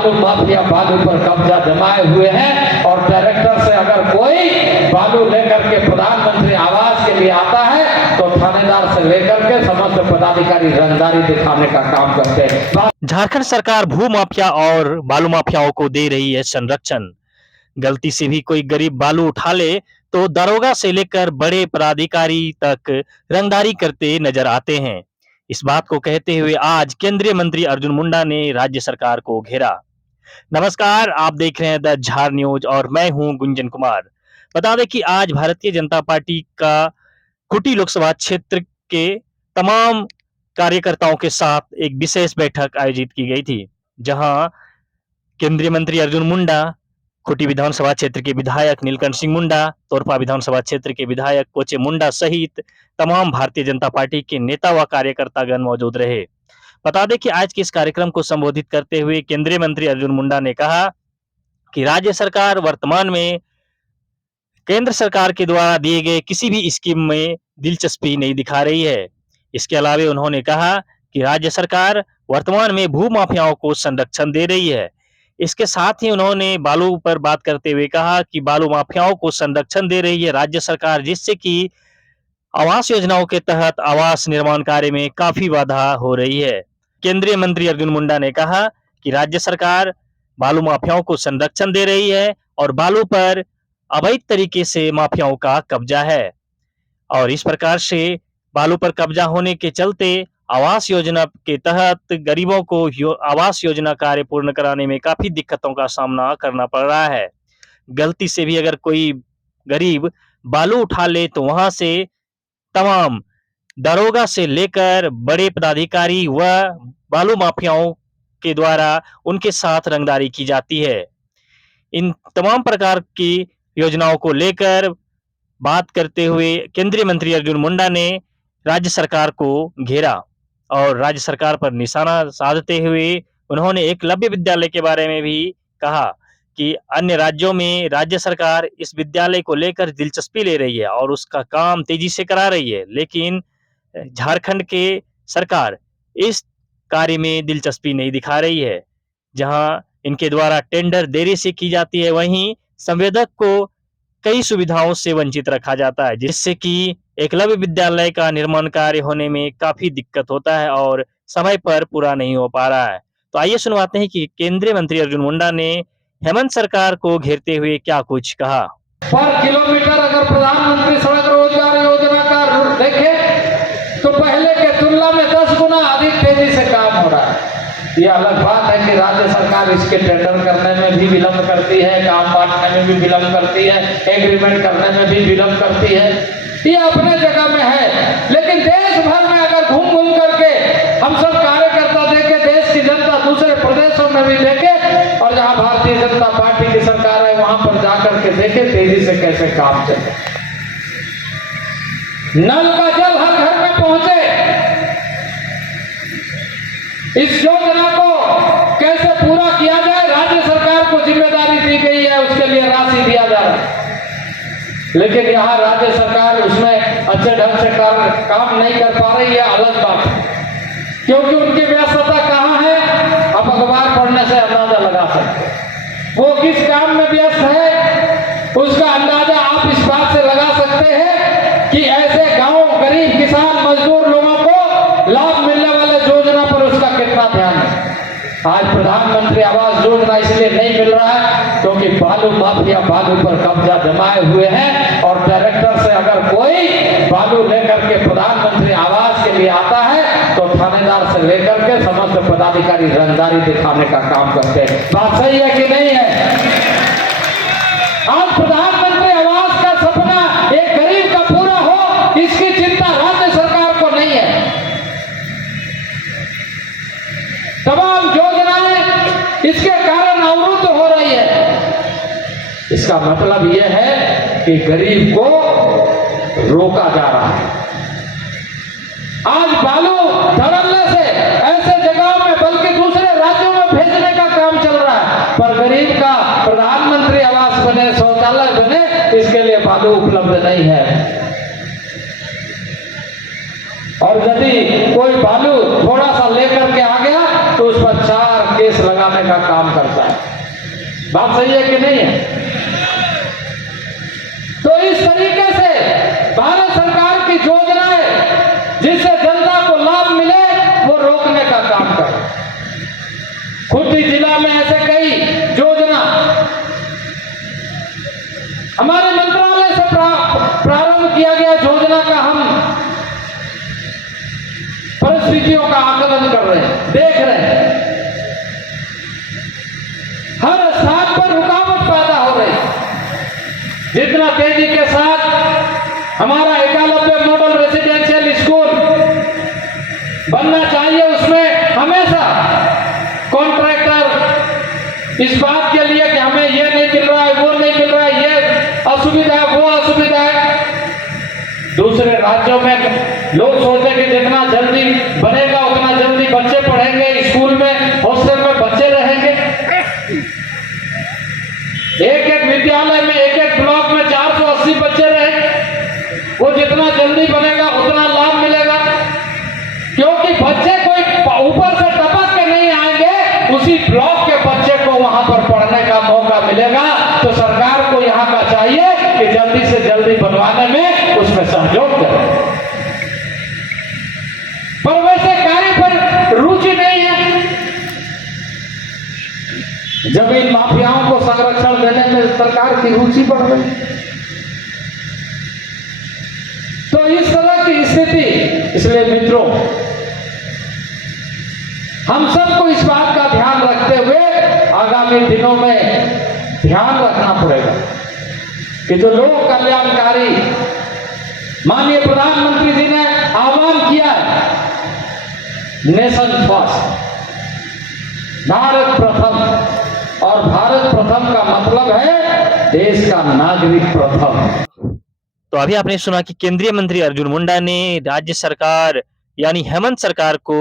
बालू माफिया बालू पर कब्जा जमाए हुए हैं और डायरेक्टर से अगर कोई बालू लेकर के प्रधानमंत्री आवास के लिए आता है तो थानेदार से लेकर के समस्त पदाधिकारी रंगदारी दिखाने का काम करते हैं। झारखंड सरकार भू माफिया और बालू माफियाओं को दे रही है संरक्षण। गलती से भी कोई गरीब बालू उठा ले तो दरोगा से लेकर बड़े पदाधिकारी तक रंगदारी करते नजर आते हैं। इस बात को कहते हुए आज केंद्रीय मंत्री अर्जुन मुंडा ने राज्य सरकार को घेरा। नमस्कार, आप देख रहे हैं द झार न्यूज और मैं हूं गुंजन कुमार। बता दें कि आज भारतीय जनता पार्टी का खूंटी लोकसभा क्षेत्र के तमाम कार्यकर्ताओं के साथ एक विशेष बैठक आयोजित की गई थी, जहां केंद्रीय मंत्री अर्जुन मुंडा, खूंटी विधानसभा क्षेत्र के विधायक नीलकंठ सिंह मुंडा, तोरपा विधानसभा क्षेत्र के विधायक कोचे मुंडा सहित तमाम भारतीय जनता पार्टी के नेता व कार्यकर्तागण मौजूद रहे। बता दें कि आज के इस कार्यक्रम को संबोधित करते हुए केंद्रीय मंत्री अर्जुन मुंडा ने कहा कि राज्य सरकार वर्तमान में केंद्र सरकार के द्वारा दिए गए किसी भी स्कीम में दिलचस्पी नहीं दिखा रही है। इसके अलावा उन्होंने कहा कि राज्य सरकार वर्तमान में भू माफियाओं को संरक्षण दे रही है। इसके साथ ही उन्होंने बालू पर बात करते हुए कहा कि बालू माफियाओं को संरक्षण दे रही है राज्य सरकार, जिससे कि आवास योजनाओं के तहत आवास निर्माण कार्य में काफी बाधा हो रही है। केंद्रीय मंत्री अर्जुन मुंडा ने कहा कि राज्य सरकार बालू माफियाओं को संरक्षण दे रही है और बालू पर अवैध तरीके से माफियाओं का कब्जा है और इस प्रकार से बालू पर कब्जा होने के चलते आवास योजना के तहत गरीबों को आवास योजना कार्य पूर्ण कराने में काफी दिक्कतों का सामना करना पड़ रहा है। गलती से भी अगर कोई गरीब बालू उठा ले तो वहां से तमाम दरोगा से लेकर बड़े पदाधिकारी व बालू माफियाओं के द्वारा उनके साथ रंगदारी की जाती है। इन तमाम प्रकार की योजनाओं को लेकर बात करते हुए केंद्रीय मंत्री अर्जुन मुंडा ने राज्य सरकार को घेरा और राज्य सरकार पर निशाना साधते हुए उन्होंने एकलव्य विद्यालय के बारे में भी कहा कि अन्य राज्यों में राज्य सरकार इस विद्यालय को लेकर दिलचस्पी ले रही है और उसका काम तेजी से करा रही है, लेकिन झारखंड के सरकार इस कार्य में दिलचस्पी नहीं दिखा रही है। जहां इनके द्वारा टेंडर देरी से की जाती है, वहीं संवेदक को कई सुविधाओं से वंचित रखा जाता है, जिससे कि एकलव्य विद्यालय का निर्माण कार्य होने में काफी दिक्कत होता है और समय पर पूरा नहीं हो पा रहा है। तो आइए सुनवाते हैं कि केंद्रीय मंत्री अर्जुन मुंडा ने हेमंत सरकार को घेरते हुए क्या कुछ कहा। पर किलोमीटर अगर प्रधानमंत्री सड़क रोजगार योजना का देखे तो पहले के तुलना में 10 गुना अधिक तेजी से काम हो रहा है। यह अलग बात है कि राज्य सरकार इसके टेंडर करने में भी विलंब करती है, काम बांटने में भी विलंब करती है, एग्रीमेंट करने में भी विलंब करती है। ये अपने जगह में है, लेकिन देश भर में अगर घूम घूम करके हम सब कार्यकर्ता देखे, देश की जनता दूसरे प्रदेशों में भी देखे और जहां भारतीय जनता पार्टी की सरकार है वहां पर जाकर के देखे तेजी से कैसे काम चले। नल का जल हर घर में पहुंचे, इस योजना को कैसे पूरा किया जाए राज्य सरकार को जिम्मेदारी दी गई है, उसके लिए राशि दिया जा रहा है। लेकिन यहाँ राज्य सरकार उसमें अच्छे ढंग से काम नहीं कर पा रही है, अलग बात है, क्योंकि उनकी व्यस्तता कहाँ है आप अखबार पढ़ने से अंदाजा लगा सकते हैं। वो किस काम में व्यस्त है उसका अंदाजा आप इस बात से लगा सकते हैं कि ऐसे गांव गरीब किसान मजदूर लोगों को लाभ मिलने वाले योजना पर उसका कितना ध्यान है। आज प्रधानमंत्री आवास योजना इसलिए नहीं मिल रहा है क्योंकि बालू माफिया बालू पर कब्जा जमाए हुए हैं और डायरेक्टर से अगर कोई बालू लेकर के प्रधानमंत्री आवास के लिए आता है तो थानेदार से लेकर के समस्त पदाधिकारी रंगदारी दिखाने का काम करते हैं। बात सही है कि नहीं है? आज प्रधानमंत्री आवास का सपना एक गरीब का पूरा हो, इसकी चिंता राज्य सरकार को नहीं है। तमाम योजनाएं इसके कारण अवरुद्ध हो रही है। इसका मतलब यह है कि गरीब को रोका जा रहा है। आज बालू धड़ल्ले से ऐसे जगहों में बल्कि दूसरे राज्यों में भेजने का काम चल रहा है, पर गरीब का प्रधानमंत्री आवास बने, शौचालय बने, इसके लिए बालू उपलब्ध नहीं है। और यदि कोई बालू थोड़ा सा लेकर के आ गया तो उस पर 4 केस लगाने का काम करता है। बात सही है कि नहीं है? तो इस तरीके से भारत सरकार की योजनाएं जिससे जनता को लाभ मिले वो रोकने का काम कर। खुद जिला में ऐसे कई योजना हमारे मंत्रालय से प्रारंभ किया गया योजना का हम परिस्थितियों का आकलन कर रहे हैं, देख रहे हैं। हर स्थान पर रुकावट पैदा हो रही है। जितना तेजी के साथ हमारा 91 मॉडल रेसिडेंशियल स्कूल बनना चाहिए, उसमें हमेशा कॉन्ट्रैक्टर इस बात के लिए कि हमें ये नहीं मिल रहा है, वो नहीं मिल रहा है, ये असुविधा है, वो असुविधा है। दूसरे राज्यों में लोग सोचते हैं कि जितना जल्दी बनेगा उतना जल्दी बच्चे पढ़ेंगे, स्कूल में हॉस्टल में बच्चे रहेंगे। एक एक विद्यालय में एक एक ब्लॉक में 480 बच्चे रहेंगे। वो जितना जल्दी बनेगा उतना लाभ मिलेगा, क्योंकि बच्चे कोई ऊपर से टपक के नहीं आएंगे, उसी ब्लॉक के बच्चे को वहां पर पढ़ने का मौका मिलेगा। तो सरकार को यहाँ का चाहिए कि जल्दी से जल्दी बनवाने में उसमें सहयोग करे। पर वैसे कार्य पर रुचि नहीं है। जमीन माफियाओं को संरक्षण देने में सरकार की रुचि बढ़ गई। तो इस तरह की स्थिति, इसलिए मित्रों हम सबको इस बात का ध्यान रखते हुए आगामी दिनों में ध्यान रखना पड़ेगा कि जो लोक कल्याणकारी माननीय प्रधानमंत्री जी ने आह्वान किया है, नेशन फर्स्ट, भारत प्रथम, और भारत प्रथम का मतलब है देश का नागरिक प्रथम। तो अभी आपने सुना कि केंद्रीय मंत्री अर्जुन मुंडा ने राज्य सरकार यानी हेमंत सरकार को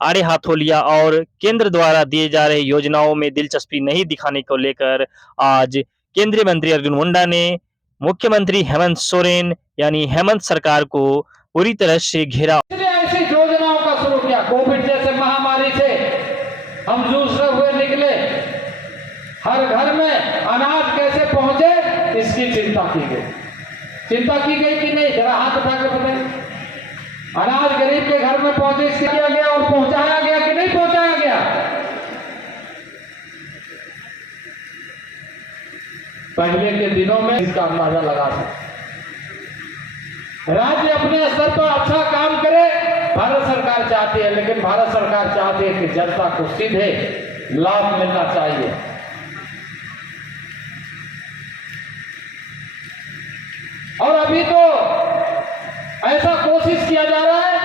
आड़े हाथों लिया और केंद्र द्वारा दिए जा रहे योजनाओं में दिलचस्पी नहीं दिखाने को लेकर आज केंद्रीय मंत्री अर्जुन मुंडा ने मुख्यमंत्री हेमंत सोरेन यानी हेमंत सरकार को पूरी तरह से घेरा। ऐसी योजनाओं का शुरू किया। कोविड जैसे महामारी से हम जूझते हुए निकले, हर घर में अनाज कैसे पहुंचे इसकी चिंता की गई। चिंता की गई कि नहीं? जरा हाथ उठा के बताइए। अनाज गरीब के घर में पहुंचे इसके किया गया और पहुंचाया गया कि नहीं पहुंचाया गया? पहले के दिनों में इसका अंदाजा लगा सकते। राज्य अपने स्तर पर अच्छा काम करे, भारत सरकार चाहती है, लेकिन भारत सरकार चाहती है कि जनता को सीधे लाभ मिलना चाहिए। और अभी तो ऐसा कोशिश किया जा रहा है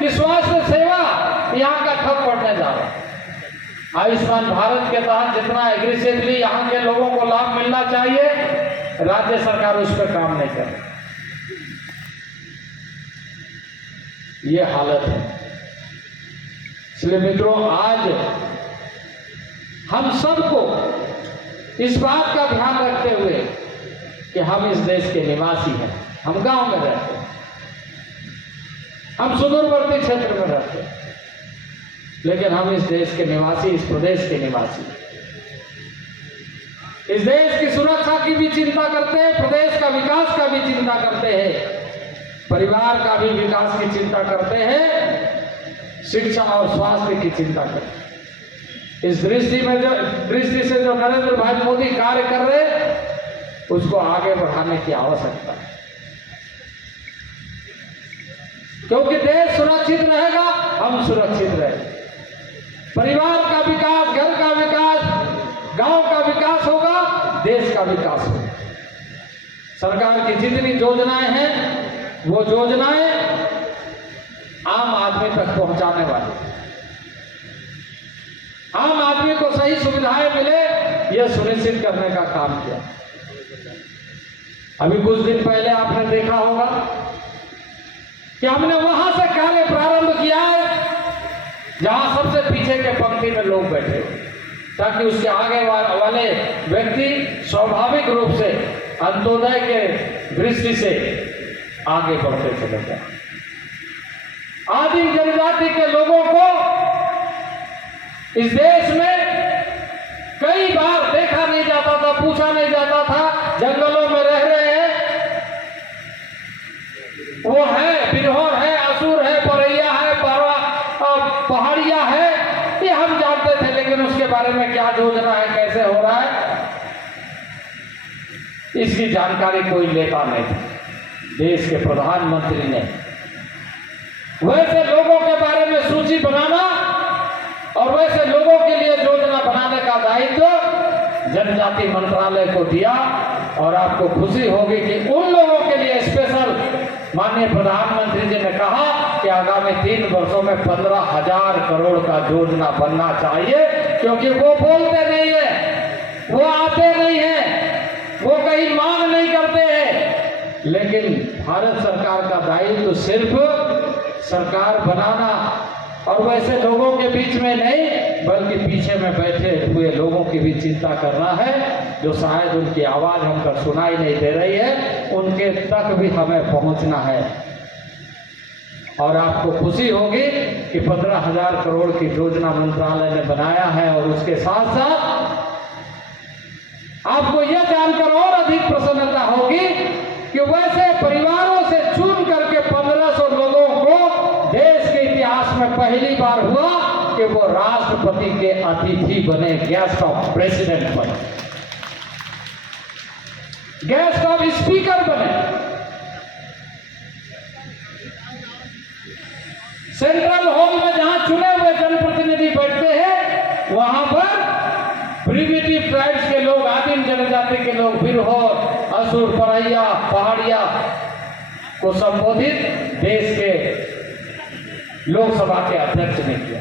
कि स्वास्थ्य सेवा यहाँ का ठप पड़ने जा रहा है। आयुष्मान भारत के तहत जितना एग्रेसिवली यहाँ के लोगों को लाभ मिलना चाहिए, राज्य सरकार उस पर काम नहीं कर रही। ये हालत है। इसलिए मित्रों आज हम सबको इस बात का ध्यान रखते हुए कि हम इस देश के निवासी हैं, हम गांव में रहते हैं, हम सुदूरवर्ती क्षेत्र में रहते हैं, लेकिन हम इस देश के निवासी, इस प्रदेश के निवासी, इस देश की सुरक्षा की भी चिंता करते हैं, प्रदेश का विकास का भी चिंता करते हैं, परिवार का भी विकास की चिंता करते हैं, शिक्षा और स्वास्थ्य की चिंता करते हैं। इस दृष्टि से जो नरेंद्र भाई मोदी कार्य कर रहे हैं उसको आगे बढ़ाने की आवश्यकता है, क्योंकि देश सुरक्षित रहेगा, हम सुरक्षित रहेंगे। परिवार का विकास, घर का विकास, गांव का विकास होगा, देश का विकास होगा। सरकार की जितनी योजनाएं हैं वो योजनाएं आम आदमी तक पहुंचाने वाली, आम आदमी को सही सुविधाएं मिले, यह सुनिश्चित करने का काम किया। अभी कुछ दिन पहले आपने देखा होगा कि हमने वहां से कार्य प्रारंभ किया है जहां सबसे पीछे के पंक्ति में लोग बैठे, ताकि उसके आगे वाले व्यक्ति स्वाभाविक रूप से अंत्योदय के दृष्टि से आगे बढ़ते चले जाए। आदिम जनजाति के लोगों को इस देश में पूछा नहीं जाता था। जंगलों में रह रहे हैं, वो है बिरहोर है, असुर है, परैया है, पहाड़िया है, ये हम जानते थे, लेकिन उसके बारे में क्या योजना है, कैसे हो रहा है, इसकी जानकारी कोई लेता नहीं था। देश के प्रधानमंत्री ने वैसे लोगों के बारे में सूची बनाना और वैसे लोगों के लिए योजना बनाने का दायित्व जनजाति मंत्रालय को दिया। और आपको खुशी होगी कि उन लोगों के लिए स्पेशल माननीय प्रधानमंत्री जी ने कहा कि आगामी 3 वर्षों में 15,000 करोड़ का योजना बनना चाहिए, क्योंकि वो बोलते नहीं है, वो आते नहीं है, वो कहीं मांग नहीं करते हैं, लेकिन भारत सरकार का दायित्व तो सिर्फ सरकार बनाना और वैसे लोगों के बीच में नहीं, बल्कि पीछे में बैठे हुए लोगों की भी चिंता करना है, जो शायद उनकी आवाज हम तक सुनाई नहीं दे रही है, उनके तक भी हमें पहुंचना है। और आपको खुशी होगी कि 15,000 करोड़ की योजना मंत्रालय ने बनाया है। और उसके साथ साथ आपको यह जानकर और अधिक प्रसन्नता होगी कि वैसे परिवारों से चुन करके 1500 लोगों को देश के इतिहास में पहली बार हुआ कि वो राष्ट्रपति के अतिथि बने, गेस्ट ऑफ प्रेसिडेंट बने, गेस्ट ऑफ स्पीकर बने। सेंट्रल हॉल में जहां चुने हुए जनप्रतिनिधि बैठते हैं, वहां पर प्रिमिटिव ट्राइब्स के लोग, आदिम जनजाति के लोग, बिरहोर, असुर, परैया, पहाड़िया को संबोधित देश के लोकसभा के अध्यक्ष ने किया।